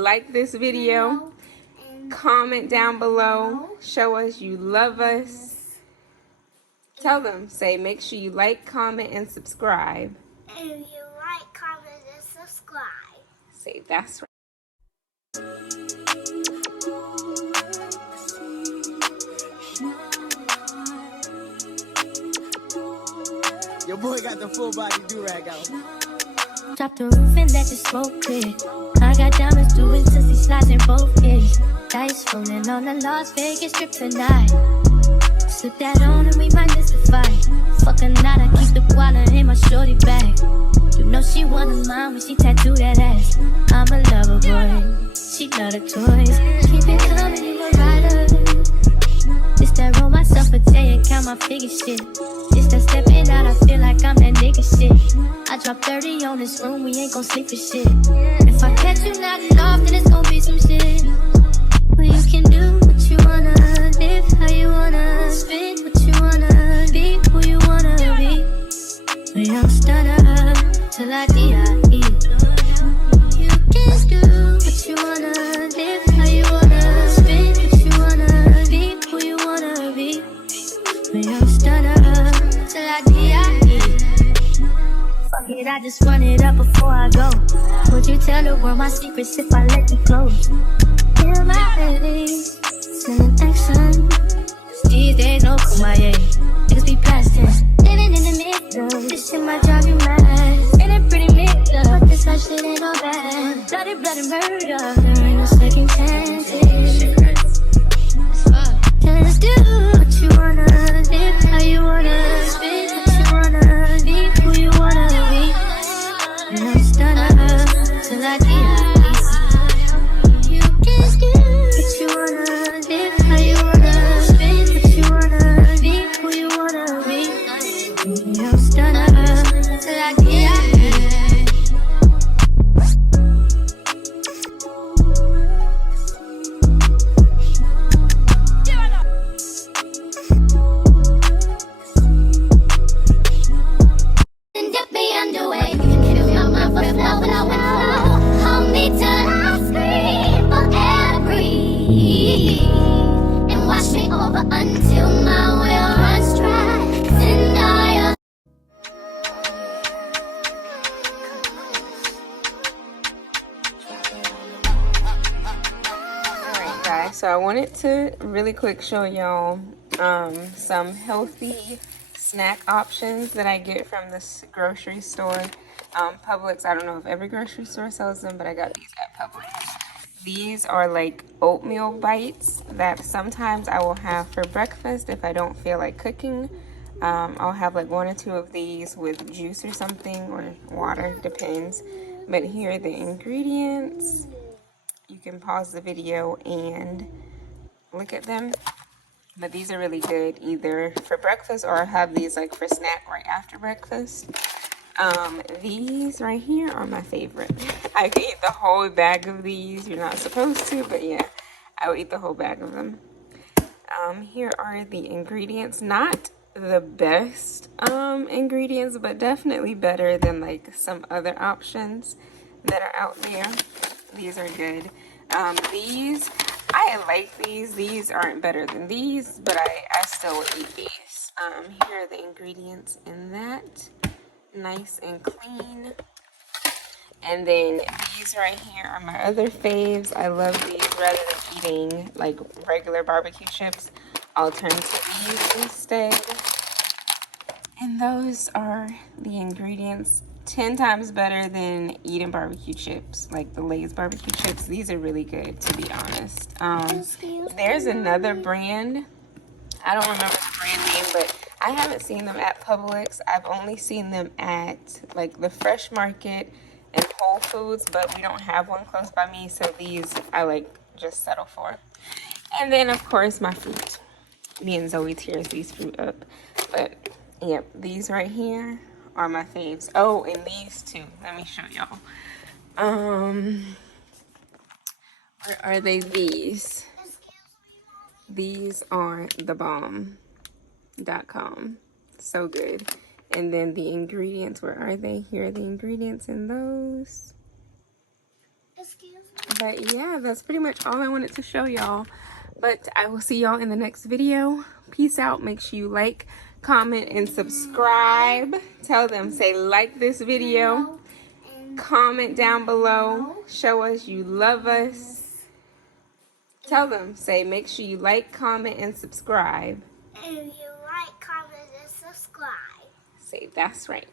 like this video, comment down below, show us you love us. Tell them, say, make sure you like, comment, and subscribe. If you like, comment, and subscribe. Say, that's right. Your boy got the full body do-rag out. Drop the roof and let the smoke clear. I got diamonds doing sissy slides in both ears. Dice rolling on the Las Vegas strip tonight. Slip that on and we might miss the fight. Fuck a night, I keep the wallet in my shorty bag. You know she one of mine when she tattoo that ass. I'm a lover boy, she love the toys. Keep it coming, you a rider. It's that roll myself a day and count my figure shit. It's that stepping out, I feel like I'm that nigga shit. I drop 30 on this room, we ain't gon' sleep for shit. If I catch you nodding off, then it's gon' be some shit. Well, you can do what you wanna, live how you wanna, spit what you wanna, be who you wanna be. We don't stutter till I D.I.E. You can do what you wanna, live how you wanna, spit what you wanna, be who you wanna be. We don't stutter till I D.I.E. Fuck it, I just run it up before I go. Would you tell the world my secrets if I let you close? Feel my babies, sending action. These days no kumbaya, niggas be past tense. Living in the middle, this shit might drive you mad. Ain't it pretty middle, but this life shit ain't all bad. Bloody, bloody murder, there ain't no second chances. Just do what you wanna, live how you wanna, spit what you wanna, be who you wanna be. And I'm stunner till I D.I.E. You can do what you wanna, live how you wanna, spit what you wanna, be who you wanna be. And I'm stunner till I D.I.E. So I wanted to really quick show y'all some healthy snack options that I get from this grocery store, Publix. I don't know if every grocery store sells them, but I got these at Publix. These are like oatmeal bites that sometimes I will have for breakfast if I don't feel like cooking. I'll have like 1 or 2 of these with juice or something, or water, depends. But here are the ingredients. You can pause the video and look at them. But these are really good either for breakfast, or I have these like for snack right after breakfast. These right here are my favorite. I could eat the whole bag of these. You're not supposed to, but yeah, I would eat the whole bag of them. Here are the ingredients. Not the best ingredients, but definitely better than like some other options that are out there. These are good. These, I like these. These aren't better than these, but I still would eat these. Here are the ingredients in that. Nice and clean. And then these right here are my other faves. I love these. Rather than eating like regular barbecue chips, I'll turn to these instead. And those are the ingredients. 10 times better than eating barbecue chips, like the Lay's barbecue chips. These are really good, to be honest. There's another brand. I don't remember the brand name, but I haven't seen them at Publix. I've only seen them at like the Fresh Market and Whole Foods, but we don't have one close by me, so these I like just settle for. And then of course my fruit. Me and Zoe tears these fruit up. But yep, these right here are my faves. Oh, and these two. Let me show y'all. Where are they? These. These are thebomb.com. So good. And then the ingredients, where are they? Here are the ingredients in those. Excuse me. But yeah, that's pretty much all I wanted to show y'all. But I will see y'all in the next video. Peace out. Make sure you like, comment, and subscribe. Tell them, say like this video. Comment down below. Show us you love us. Tell them, say make sure you like, comment, and subscribe. And if you like, comment, and subscribe. Say that's right.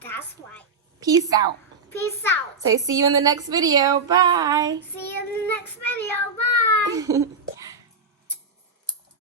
That's right. Peace out. Peace out. Say see you in the next video. Bye. See you in the next video. Bye.